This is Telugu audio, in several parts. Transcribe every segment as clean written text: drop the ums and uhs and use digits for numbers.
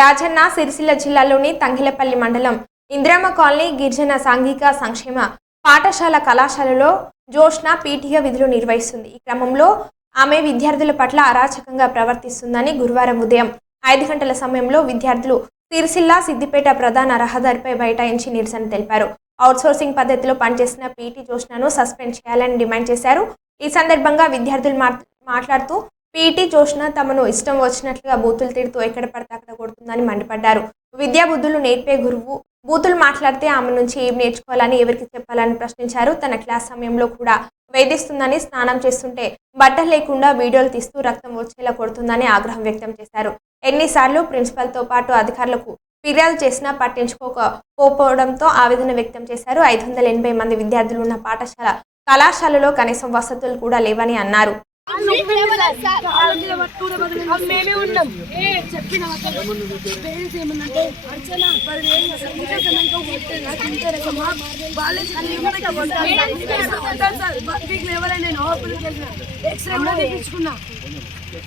రాజన్న సిరిసిల్ల జిల్లాలోని తంగిలపల్లి మండలం ఇంద్రమ్మ కాలనీ గిరిజన సాంఘిక సంక్షేమ పాఠశాల కళాశాలలో జోష్న పీటీగా విధులు నిర్వహిస్తుంది. ఈ క్రమంలో ఆమె విద్యార్థుల పట్ల అరాచకంగా ప్రవర్తిస్తుందని గురువారం ఉదయం 5 గంటల సమయంలో విద్యార్థులు సిరిసిల్ల సిద్దిపేట ప్రధాన రహదారిపై బైఠాయించి నిరసన తెలిపారు. అవుట్సోర్సింగ్ పద్ధతిలో పనిచేసిన పీటీ జోష్నను సస్పెండ్ చేయాలని డిమాండ్ చేశారు. ఈ సందర్భంగా విద్యార్థులు మాట్లాడుతూ పీటీ జోష్న తమను ఇష్టం వచ్చినట్లుగా బూతులు తిడుతూ ఎక్కడ పడితే అక్కడ కొడుతుందని మండిపడ్డారు. విద్యా బుద్ధులు నేర్పే గురువు బూతులు మాట్లాడితే ఆమె నుంచి ఏం నేర్చుకోవాలని ఎవరికి చెప్పాలని ప్రశ్నించారు. తన క్లాస్ సమయంలో కూడా వేధిస్తుందని, స్నానం చేస్తుంటే బట్టలు లేకుండా వీడియోలు తీస్తూ రక్తం వచ్చేలా కొడుతుందని ఆగ్రహం వ్యక్తం చేశారు. ఎన్నిసార్లు ప్రిన్సిపల్తో పాటు అధికారులకు ఫిర్యాదు చేసినా పట్టించుకోకపోవడంతో ఆవేదన వ్యక్తం చేశారు. 580 మంది విద్యార్థులు ఉన్న పాఠశాల కళాశాలలో కనీసం వసతులు కూడా లేవని అన్నారు.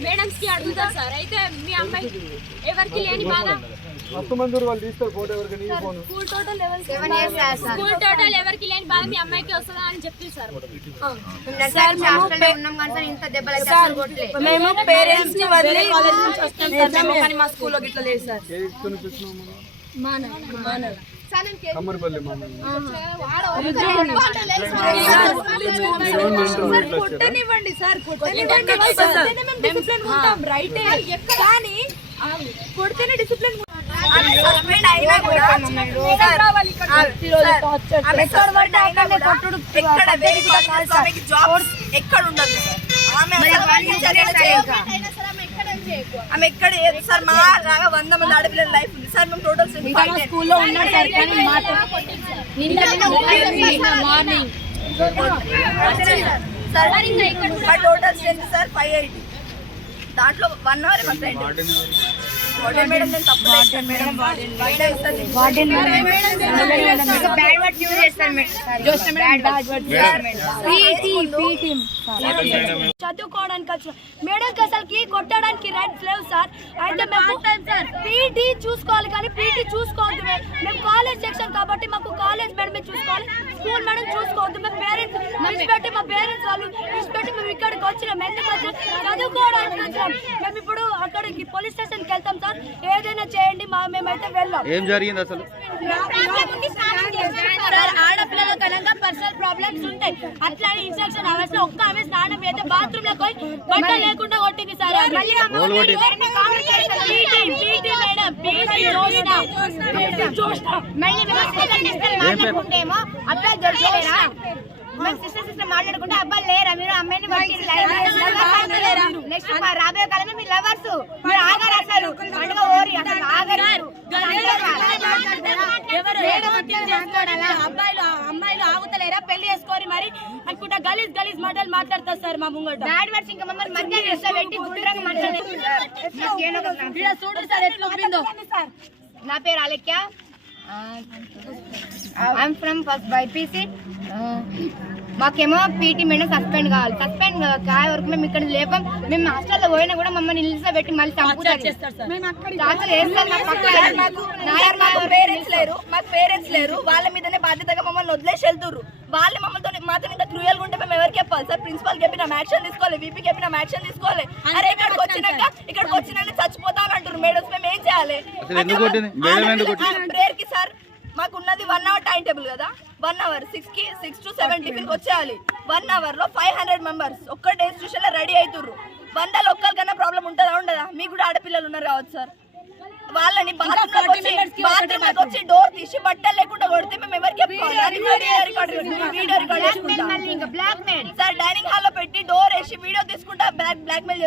మేడమ్స్ కి అడుగుతారు సార్. అయితే మీ అమ్మాయి ఎవరికి లేని బాధ స్కూల్ టోటల్ ఎవరికి లేని బాధ మీ అమ్మాయికి వస్తుందా అని చెప్తుంది సార్. మేము పేరెంట్స్ ని వదిలి మా స్కూల్లో గిట్లా లేదు సార్. కొట్టనివ్వండి సార్, రైటే కానీ కొడితేనే డిసిప్లిన్. ఎక్కడ ఉండదు ఆమె ఎక్కడ సార్. మా లాగా 100 మంది ఆడపిల్లల లైఫ్ ఉంది సార్. మేము టోటల్ స్కూల్లో ఉన్నాం సార్. Total strength sir 580. దాంట్లో 1 అవర్ మేడం నేను తప్పు మేడం చదువుకోవడానికి వచ్చిన మేడంకి అసలుకి కొట్టడానికి రైట్స్ లేవు సార్. అయితే మేము పీటీ చూసుకోవాలి కానీ పీటీ చూసుకోవద్దు. మేము కాలేజ్ సెక్షన్ కాబట్టి మాకు కాలేజ్ మేడమే చూసుకోవాలి, స్కూల్ మేడం చూసుకోవద్దు. మేము పేరెంట్స్ విడిచిపెట్టి మా పేరెంట్స్ వాళ్ళు విడిచిపెట్టి మేము ఇక్కడికి వచ్చినాం. ఎందుకు వచ్చాం? చదువుకోవడానికి వచ్చినాం. మేము ఇప్పుడు అక్కడికి పోలీస్ స్టేషన్కి వెళ్తాం సార్. ఏదైనా చేయండి, మేమైతే వెళ్ళాం. ఏం జరిగింది అసలు? ఆడపిల్లల కనుక పర్సనల్ ప్రాబ్లమ్స్ ఉంటాయి. అట్లా ఇన్స్ట్రక్షన్ అవర్స్ లో ఒక్క ఆమె స్నానం అయితే బాత్రూమ్ లో పోయి బట్ట లేకుండా కొట్టింది సార్. సిస్టర్ మాట్లాడుకుంటే అబ్బాయి లేరా మీరు అమ్మాయిని నెక్స్ట్ రాబోయే కాలమే మీరు లవర్స్ మీరు ఆగారు. అసలు పండుగ ఓరి అసలు ఆగారు. అమ్మాయిలు ఆగుతలేరా? పెళ్లి చేసుకోరి మరి అనుకుంటా గలీజ్ గలీజ్ మాటలు మాట్లాడతారు సార్ మా ముంగట. బ్యాడ్ వర్డ్స్ ఇంకా మమ్మల్ని మధ్య పెట్టి గుడ్రంగా మాట్లాడేది చూడు సార్ ఎట్లా ఉందో. నా పేరు Alekhya. I'm from first BiPC. మాకేమో పీటీ మేడం సస్పెండ్ కావాలి. సస్పెండ్ కాయ వరకు మేము ఇక్కడ లేపం. మేము హాస్టల్లో పోయినా కూడా మమ్మల్ని నిలిచిపెట్టి మళ్ళీ పేరెంట్స్ లేరు. వాళ్ళ మీదనే బాధ్యతగా మమ్మల్ని వదిలేసి వెళ్తున్నారు. వాళ్ళు మమ్మల్ని మాతో ఇంత క్రూయల్గా ఉంటే మేము ఎవరికి చెప్పాలి సార్? ప్రిన్సిపల్ చెప్పిన యాక్షన్ తీసుకోవాలి, వీపీ చెప్పిన యాక్షన్ తీసుకోవాలి. అరే ఇక్కడికి వచ్చినాక చచ్చిపోతామంటారు మేడమ్స్. మేము ఏం చేయాలి? ప్రేయర్ కి సార్ మాకు ఉన్నది 1 అవర్ టైం టేబుల్ కదా. 1 అవర్ 6 to 7 టిఫిన్ వచ్చేయాలి. 1 అవర్ లో 500 మెంబర్స్ ఒక్క డే ఇన్స్టిట్యూషన్ లో రెడీ అవుతుర్రు. 100 ఒక్కరికన్నా ప్రాబ్లం ఉంటుందా? ఉండదా? మీకు కూడా ఆడపిల్లలు ఉన్నారు కావచ్చు సార్. వాళ్ళని బాత్రూమ్ వచ్చి డోర్ తీసి బట్టలు లేకుండా కొడితే మేము ఎవరికి video record sir dining hall లో పెట్టి డోర్ వేసి వీడియో తీసుకుంటా బ్లాక్ మెయిల్ చేస్తారు.